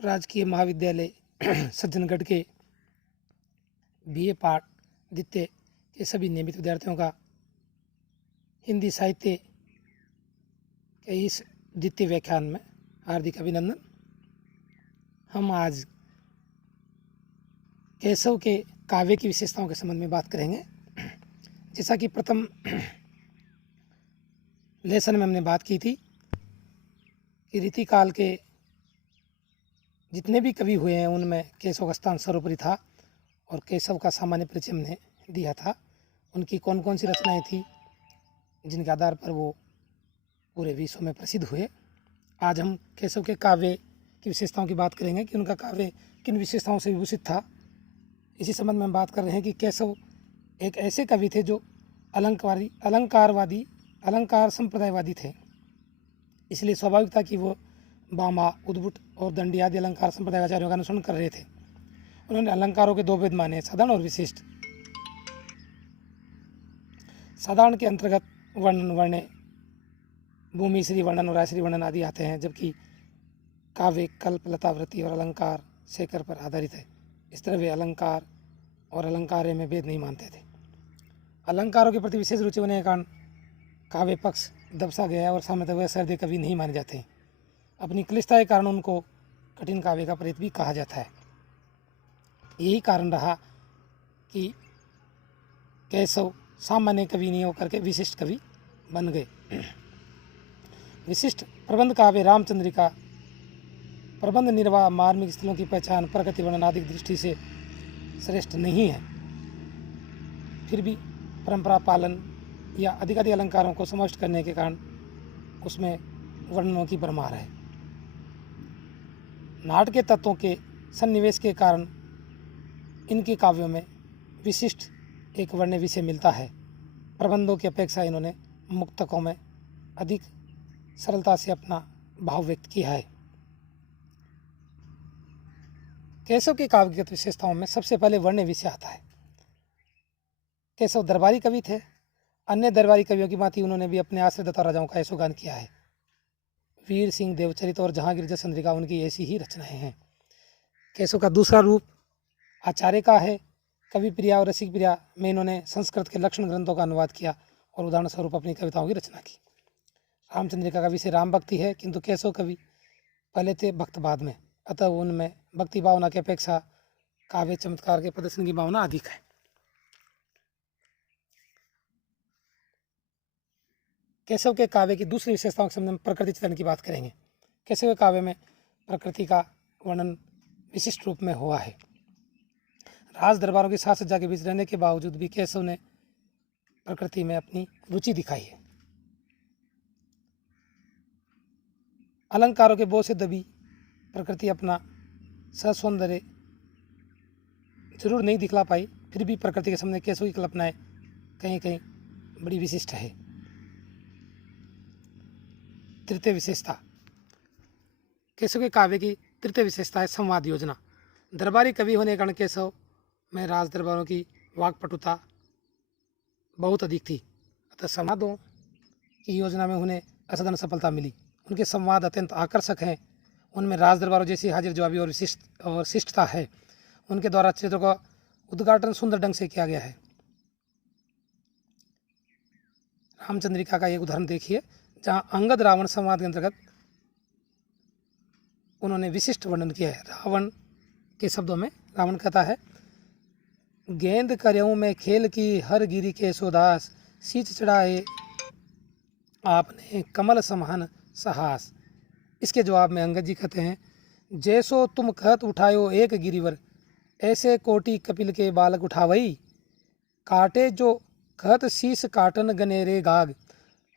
राजकीय महाविद्यालय सज्जनगढ़ के बीए पाठ द्वितीय के सभी नियमित विद्यार्थियों का हिंदी साहित्य के इस द्वितीय व्याख्यान में हार्दिक अभिनंदन। हम आज केशव के काव्य की विशेषताओं के संबंध में बात करेंगे। जैसा कि प्रथम लेसन में हमने बात की थी कि रीतिकाल के जितने भी कवि हुए हैं उनमें केशव का स्थान सर्वोपरि था और केशव का सामान्य परिचय हमने दिया था। उनकी कौन कौन सी रचनाएं थी जिनके आधार पर वो पूरे विश्व में प्रसिद्ध हुए। आज हम केशव के काव्य की विशेषताओं की बात करेंगे कि उनका काव्य किन विशेषताओं से विभूषित था। इसी संबंध में हम बात कर रहे हैं कि केशव एक ऐसे कवि थे जो अलंकार संप्रदायवादी थे। इसलिए स्वाभाविक था कि वो भामा, उद्भट और दंडी आदि अलंकार संप्रदायाचार्यों का अनुसरण कर रहे थे। उन्होंने अलंकारों के दो भेद माने, साधारण और विशिष्ट। साधारण के अंतर्गत वर्णन, वर्ण, भूमि श्री वर्णन और आश्री वर्णन आदि आते हैं, जबकि काव्य कल्प, लतावृत्ति और अलंकार शेखर पर आधारित है। इस तरह वे अलंकार और अलंकार्य में भेद नहीं मानते थे। अलंकारों के प्रति विशेष रुचि होने के कारण काव्य पक्ष दबसा गया और सामान्यतः वे सर्दे कवि नहीं माने जाते। अपनी क्लिष्टता के कारण उनको कठिन काव्य का प्रेत भी कहा जाता है। यही कारण रहा कि केशव सामान्य कवि नहीं होकर के विशिष्ट कवि बन गए। विशिष्ट प्रबंध काव्य रामचंद्रिका प्रबंध निर्वाह, मार्मिक स्थलों की पहचान, प्रकृति वर्णन आदि दृष्टि से श्रेष्ठ नहीं है। फिर भी परंपरा पालन या अधिकाधिक अलंकारों को समाविष्ट करने के कारण उसमें वर्णनों की भरमार है। नाट के तत्वों के सन्निवेश के कारण इनके काव्यों में विशिष्ट एक वर्ण विषय मिलता है। प्रबंधों की अपेक्षा इन्होंने मुक्तकों में अधिक सरलता से अपना भाव व्यक्त किया है। केशव के काव्यगत विशेषताओं में सबसे पहले वर्ण विषय आता है। केशव दरबारी कवि थे। अन्य दरबारी कवियों की भांति उन्होंने भी अपने आश्रितदाता राजाओं का यशोगान किया है। वीर सिंह, देवचरित और जहांगीर जसचंद्रिका उनकी ऐसी ही रचनाएं हैं। केशव का दूसरा रूप आचार्य का है। कवि प्रिया और रसिक प्रिया में इन्होंने संस्कृत के लक्षण ग्रंथों का अनुवाद किया और उदाहरण स्वरूप अपनी कविताओं की रचना की। रामचंद्रिका का विषय राम भक्ति है, किंतु केशव कवि पहले थे, भक्त बाद में, अतः उनमें भक्ति भावना की अपेक्षा काव्य चमत्कार के प्रदर्शन की भावना अधिक है। केशव के काव्य की दूसरी विशेषताओं के संबंध में प्रकृति चित्रण की बात करेंगे। केशव के काव्य में प्रकृति का वर्णन विशिष्ट रूप में हुआ है। राज दरबारों की साज सज्जा के बीच रहने के बावजूद भी केशव ने प्रकृति में अपनी रुचि दिखाई है। अलंकारों के बोझ से दबी प्रकृति अपना सौंदर्य जरूर नहीं दिखला पाई, फिर भी प्रकृति के सामने केशव की कल्पनाएं कहीं कहीं बड़ी विशिष्ट है। तृतीय विशेषता, केशव के काव्य की तृतीय विशेषता है संवाद योजना। दरबारी कवि होने के कारण केशव में राज दरबारों की वाक्पटुता बहुत अधिक थी, अतः संवादों की योजना में उन्हें असाधारण सफलता मिली। उनके संवाद अत्यंत आकर्षक हैं। उनमें राज दरबारों जैसी हाजिर जवाबी और शिष्टता है। उनके द्वारा चरित्रों का उद्घाटन सुंदर ढंग से किया गया है। रामचंद्रिका का एक उदाहरण देखिए, जहाँ अंगद रावण संवाद के अंतर्गत उन्होंने विशिष्ट वर्णन किया है। रावण के शब्दों में रावण कहता है, गेंद करेऊं में खेल की हर गिरी के सोदास, सींच चढ़ाए आपने कमल समान साहस। इसके जवाब में अंगद जी कहते हैं, जैसो तुम कहत उठायो एक गिरिवर, ऐसे कोटि कपिल के बालक उठावई, काटे जो कहत शीस काटन गनेरे गाग,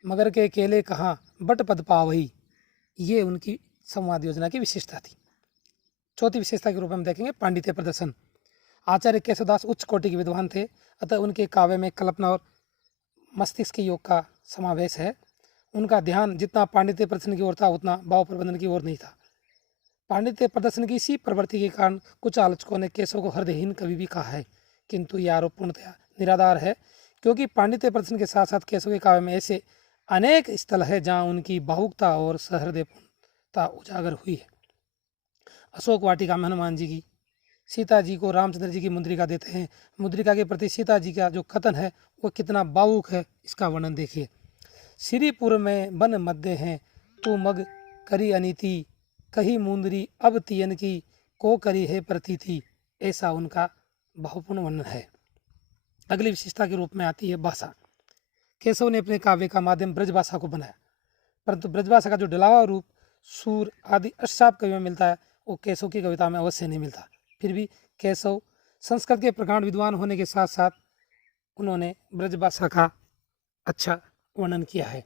मगर के केले कहाँ बट पद पावई। ये उनकी संवाद योजना की विशेषता थी। चौथी विशेषता के रूप में हम देखेंगे पांडित्य प्रदर्शन। आचार्य केशवदास उच्च कोटि के विद्वान थे, अतः उनके काव्य में कल्पना और मस्तिष्क के योग का समावेश है। उनका ध्यान जितना पांडित्य प्रदर्शन की ओर था उतना भाव प्रबंधन की ओर नहीं था। पांडित्य प्रदर्शन की इसी प्रवृत्ति के कारण कुछ आलोचकों ने केशव को हृदयहीन कवि भी कहा है, किंतु यह आरोप पूर्णतया निराधार है, क्योंकि पांडित्य प्रदर्शन के साथ साथ केशव के काव्य में ऐसे अनेक स्थल है जहाँ उनकी भावुकता और सहृदयपूर्णता उजागर हुई है। अशोक वाटिका में हनुमान जी की, सीता जी को रामचंद्र जी की मुद्रिका देते हैं। मुद्रिका के प्रति सीता जी का जो कथन है वो कितना भावुक है, इसका वर्णन देखिए। श्रीपुर में बन मध्य हैं, तू मग करी अनीति, कही मुंदरी अब तियन की, को करी है प्रतीति। ऐसा उनका भावपूर्ण वर्णन है। अगली विशेषता के रूप में आती है भाषा। केशव ने अपने काव्य का माध्यम ब्रज भाषा को बनाया, परंतु ब्रज भाषा का जो डलावा रूप सूर आदि अष्टाप कवियों में मिलता है वो केशव की कविता में अवश्य नहीं मिलता। फिर भी केशव संस्कृत के प्रकांड विद्वान होने के साथ साथ उन्होंने ब्रज भाषा का अच्छा वर्णन किया है।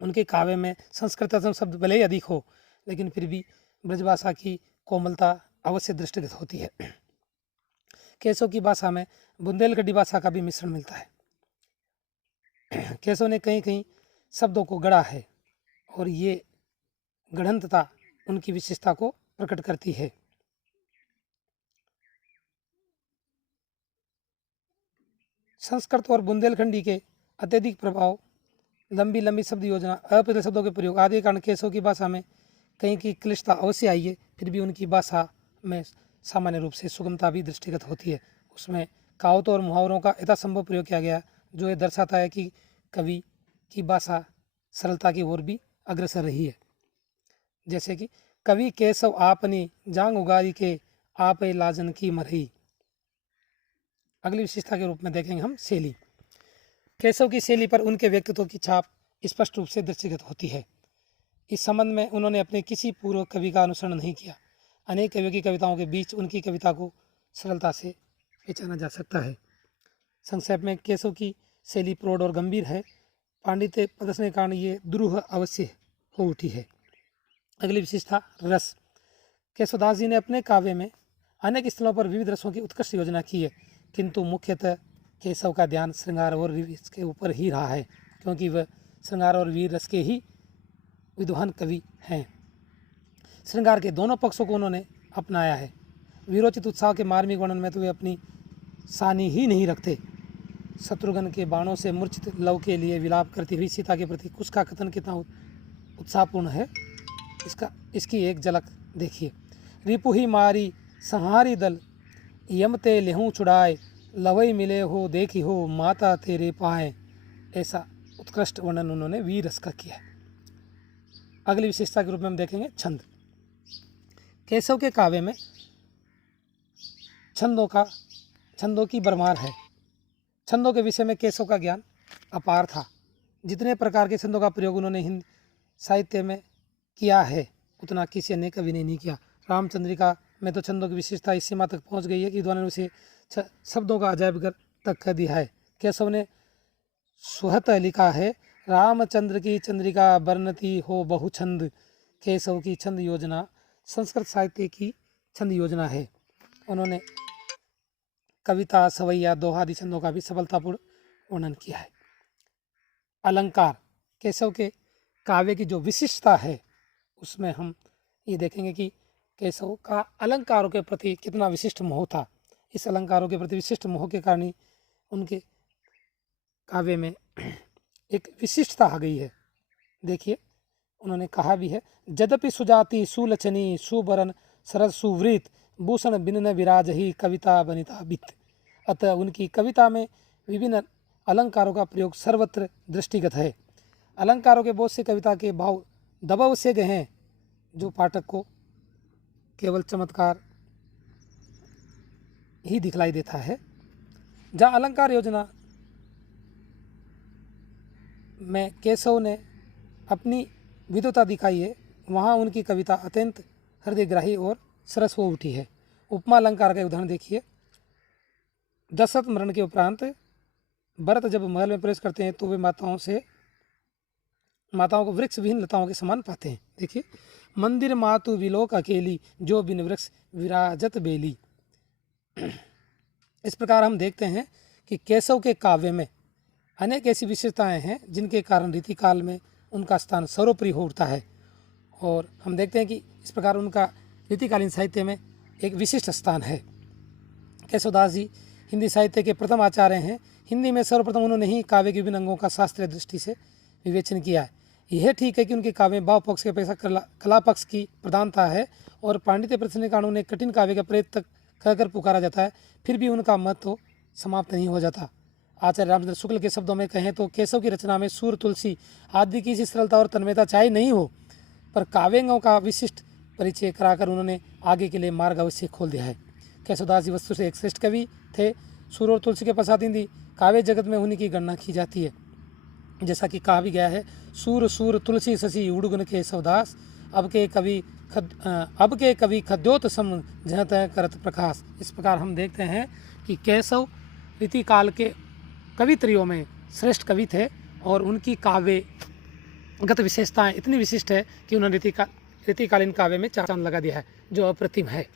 उनके काव्य में संस्कृत शब्द भले ही अधिक हो, लेकिन फिर भी ब्रज भाषा की कोमलता अवश्य दृष्टिगत होती है। केशव की भाषा में बुंदेलखंडी भाषा का भी मिश्रण मिलता है। केशव ने कहीं कहीं शब्दों को गढ़ा है और ये गढ़ंतता उनकी विशेषता को प्रकट करती है। संस्कृत और बुंदेलखंडी के अत्यधिक प्रभाव, लंबी लंबी शब्द योजना, अप्रयुक्त शब्दों के प्रयोग आदि के कारण केशव की भाषा में कहीं की क्लिष्टता अवश्य आई है। फिर भी उनकी भाषा में सामान्य रूप से सुगमता भी दृष्टिगत होती है। उसमें कहावतों और मुहावरों का यथासंभव प्रयोग किया गया, जो ये दर्शाता है कि कवि की भाषा सरलता की ओर भी अग्रसर रही है। जैसे कि कवि केशव आपनी जांग उगारी के, आप लाजन की मरही। अगली विशेषता के रूप में देखेंगे हम शैली। केशव की शैली पर उनके व्यक्तित्व की छाप स्पष्ट रूप से दृष्टिगत होती है। इस संबंध में उन्होंने अपने किसी पूर्व कवि का अनुसरण नहीं किया। अनेक कवियों की कविताओं के बीच उनकी कविता को सरलता से पहचाना जा सकता है। संक्षेप में केशव की शैली प्रौढ़ और गंभीर है। पांडित्य प्रदर्शन के कारण ये दुरूह अवश्य हो उठी है। अगली विशेषता रस। केशवदास जी ने अपने काव्य में अनेक स्थलों पर विविध रसों की उत्कृष्ट योजना की है, किंतु मुख्यतः केशव का ध्यान श्रृंगार और वीर रस के ऊपर ही रहा है, क्योंकि वह श्रृंगार और वीर रस के ही विद्वान कवि हैं। श्रृंगार के दोनों पक्षों को उन्होंने अपनाया है। वीरोचित उत्साह के मार्मिक वर्णन में तो वे अपनी सानी ही नहीं रखते। शत्रुघ्न के बाणों से मूर्छित लव के लिए विलाप करती हुई सीता के प्रति कुछ का कथन कितना उत्साहपूर्ण है, इसकी एक झलक देखिए। रिपु ही मारी संहारी दल, यमते लेहूँ छुड़ाए, लवई मिले हो देखी हो माता तेरे पाए। ऐसा उत्कृष्ट वर्णन उन्होंने वीर रस का किया है। अगली विशेषता के रूप में हम देखेंगे छंद। केशव के काव्य में छंदों की भरमार है। छंदों के विषय में केशव का ज्ञान अपार था। जितने प्रकार के छंदों का प्रयोग उन्होंने हिंदी साहित्य में किया है, उतना किसी अन्य कवि ने नहीं किया। रामचंद्रिका में तो छंदों की विशेषता इस सीमा तक पहुंच गई है कि उन्होंने उसे शब्दों का अजायबघर तक कर दिया है। केशव ने सुहत लिखा है, रामचंद्र की चंद्रिका बरनती हो बहु छंद। केशव की छंद योजना संस्कृत साहित्य की छंद योजना है। उन्होंने कविता, सवैया, दोहा आदि छंदों का भी सफलतापूर्ण वर्णन किया है। अलंकार। केशव के काव्य की जो विशिष्टता है उसमें हम ये देखेंगे कि केशव का अलंकारों के प्रति कितना विशिष्ट मोह था। इस अलंकारों के प्रति विशिष्ट मोह के कारण ही उनके काव्य में एक विशिष्टता आ गई है। देखिए, उन्होंने कहा भी है, यद्यपि सुजाति सुलचनी सुबरन सरस सुवृत, भूषण बिन्न विराज ही कविता बनिता बित। अतः उनकी कविता में विभिन्न अलंकारों का प्रयोग सर्वत्र दृष्टिगत है। अलंकारों के बहुत से कविता के भाव दबाव से गए हैं, जो पाठक को केवल चमत्कार ही दिखलाई देता है। जहाँ अलंकार योजना में केशव ने अपनी विद्वता दिखाई है, वहाँ उनकी कविता अत्यंत हृदयग्राही और सरस हो उठी है। उपमा अलंकार का उदाहरण देखिए। दशरथ मरण के उपरांत भरत जब महल में प्रवेश करते हैं तो वे माताओं को वृक्ष विहीन लताओं के समान पाते हैं। देखिए, मंदिर मातु विलोक अकेली, जो बिन वृक्ष विराजत बेली। इस प्रकार हम देखते हैं कि केशव के काव्य में अनेक ऐसी विशेषताएं हैं जिनके कारण रीतिकाल में उनका स्थान सर्वोपरि हो उठता है। और हम देखते हैं कि इस प्रकार उनका रीतिकालीन साहित्य में एक विशिष्ट स्थान है। केशवदास जी हिंदी साहित्य के प्रथम आचार्य हैं। हिंदी में सर्वप्रथम उन्होंने ही काव्य के विभिन्न अंगों का शास्त्रीय दृष्टि से विवेचन किया है। यह ठीक है कि उनके काव्य में भाव पक्ष के अपेक्षा कला पक्ष की प्रधानता है और पांडित्य प्रतिष्ठान उन्हें कठिन काव्य का प्रेत तक कहकर पुकारा जाता है, फिर भी उनका मत तो समाप्त नहीं हो जाता। आचार्य रामचंद्र शुक्ल के शब्दों में कहें तो केशव की रचना में सूर, तुलसी आदि की सी सरलता और तन्मयता चाहे नहीं हो, पर काव्यांगों का विशिष्ट परिचय कराकर उन्होंने आगे के लिए मार्ग अवश्य खोल दिया है। केशवदास जी वस्तु से एक श्रेष्ठ कवि थे। सूर और तुलसी के पश्चात हिंदी काव्य जगत में उन्हीं की गणना की जाती है। जैसा कि कहा भी गया है, सूर सूर तुलसी शशि उड़गुन केशवदास, अब के कवि खद्योत सम जहत करत प्रकाश। इस प्रकार हम देखते हैं कि केशव रीतिकाल के कवित्रियों में श्रेष्ठ कवि थे और उनकी काव्यगत विशेषताएं इतनी विशिष्ट है कि उन्होंने रीतिकालीन काव्य में चांद लगा दिया है, जो अप्रतिम है।